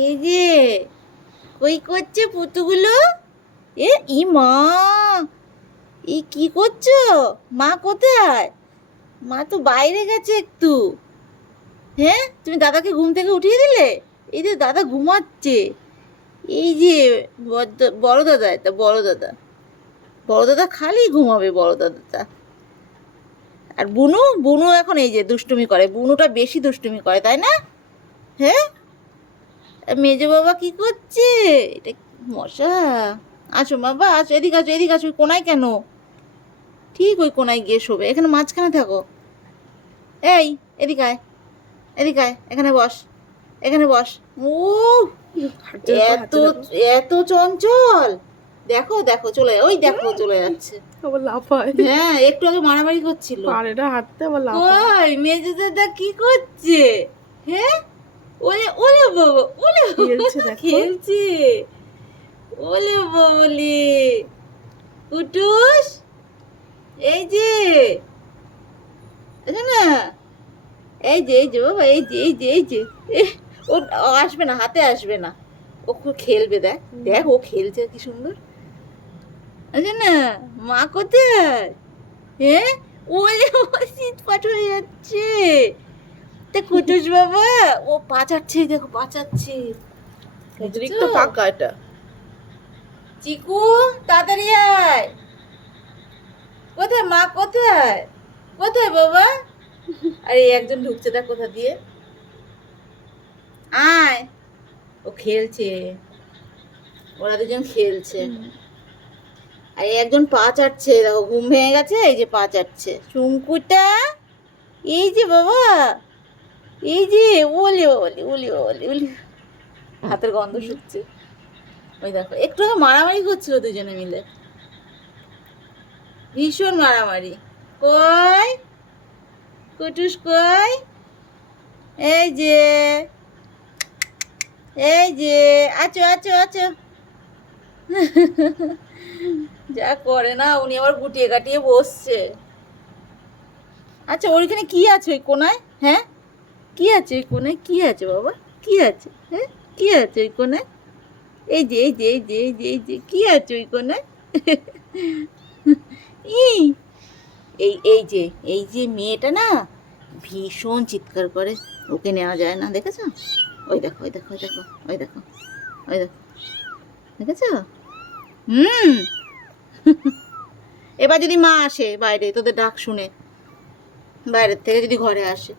এই যে কই করছে পুতুগুলো। ই মা, এই কি করছো? মা কোথায়? মা তো বাইরে গেছে একটু। হ্যাঁ, তুমি দাদাকে ঘুম থেকে উঠিয়ে দিলে? এই যে দাদা ঘুমাচ্ছে। এই যে বড় দাদা, এটা বড় দাদা। বড় দাদা খালি ঘুমাবে বড় দাদাটা। আর বুনু, বুনু এখন এই যে দুষ্টুমি করে। বুনুটা বেশি দুষ্টুমি করে, তাই না? হ্যাঁ, মেজো বাবা কি করছে? এটা মশা। আসো বাবা, আসো, এদিকে আসো, এদিকে আসো। ওই কোনায় কেন? ঠিক ওই কোনায় গিয়ে শোবে, এখানে মাঝখানে থাকো। এই, এদিকে আয়, এদিকে আয়, এখানে বস, এখানে বস। ও, হাঁটছে দেখো, এত হাঁটছে দেখো। এত চঞ্চল। দেখো দেখো চলে, ওই দেখো চলে যাচ্ছে। আবার লাফায়। হ্যাঁ, একটু আগে মারামারি করছিল। পারে না হাঁটতে, আবার লাফায়। কই মেজো দাদা কি করছে? হ্যাঁ, ওলে ওলে বাবা, ওলে বাবা, খেলছে দেখো। খেলছে। ওলে বলি কুটুস, এই যে দেখো না, এই যে বাবা, এই যে এই যে এই যে এহ, ও ও আসবে না, হাতে আসবে না। ও খুব খেলবে, দেখ দেখ ও খেলছে কি সুন্দর। আছে না, মা কোথায়? হ্যাঁ, ওলে ও শীত পাট হয়ে যাচ্ছে। তা কুটুস বাবা, ও পাচাচ্ছে, দেখো পাচাচ্ছে। অতিরিক্ত পাকা এটা। চিকু, তাড়াতাড়ি আয়। কোথায় মা, কোথায়? কোথায় বাবা? আরে একজন ঢুকছে, দেখ কোথা দিয়ে। আয়, ও খেলছে, ওরা দুজন খেলছে। আর এই একজন পা চাটছে, দেখো ঘুম ভেঙে গেছে, এই যে পা চাটছে চুমকুটা। এই যে বাবা, এই যে ওলে ওলে ওলে ওলে ওলে, হাতের গন্ধ শুকছে। ওই দেখো একটু আগে মারামারি করছিল দুজনে মিলে, ভীষণ মারামারি। কই কুটুস, কই? এই যে, এই যে, আছো আছো আছো। যা করে না, উনি আবার গুটিয়ে গাটিয়ে বসছে। আচ্ছা, ওইখানে কি আছে ওই কোনায়? হ্যাঁ, কি আছে ওই কোনায়? কি আছে বাবা? কি আছে? হ্যাঁ, কি আছে ওই কোনায়? এই যে এই যে এই যে এই যে এই যে কি আছে ওই কোনায়? ই, এই যে মেয়েটা না ভীষণ চিৎকার করে, ওকে নেওয়া যায় না, দেখেছো? ওই দেখো ওই দেখো ওই দেখো ওই দেখো ওই দেখো, দেখেছো? হুম। এবার যদি মা আসে বাইরে, তোদের ডাক শুনে বাইরের থেকে যদি ঘরে আসে,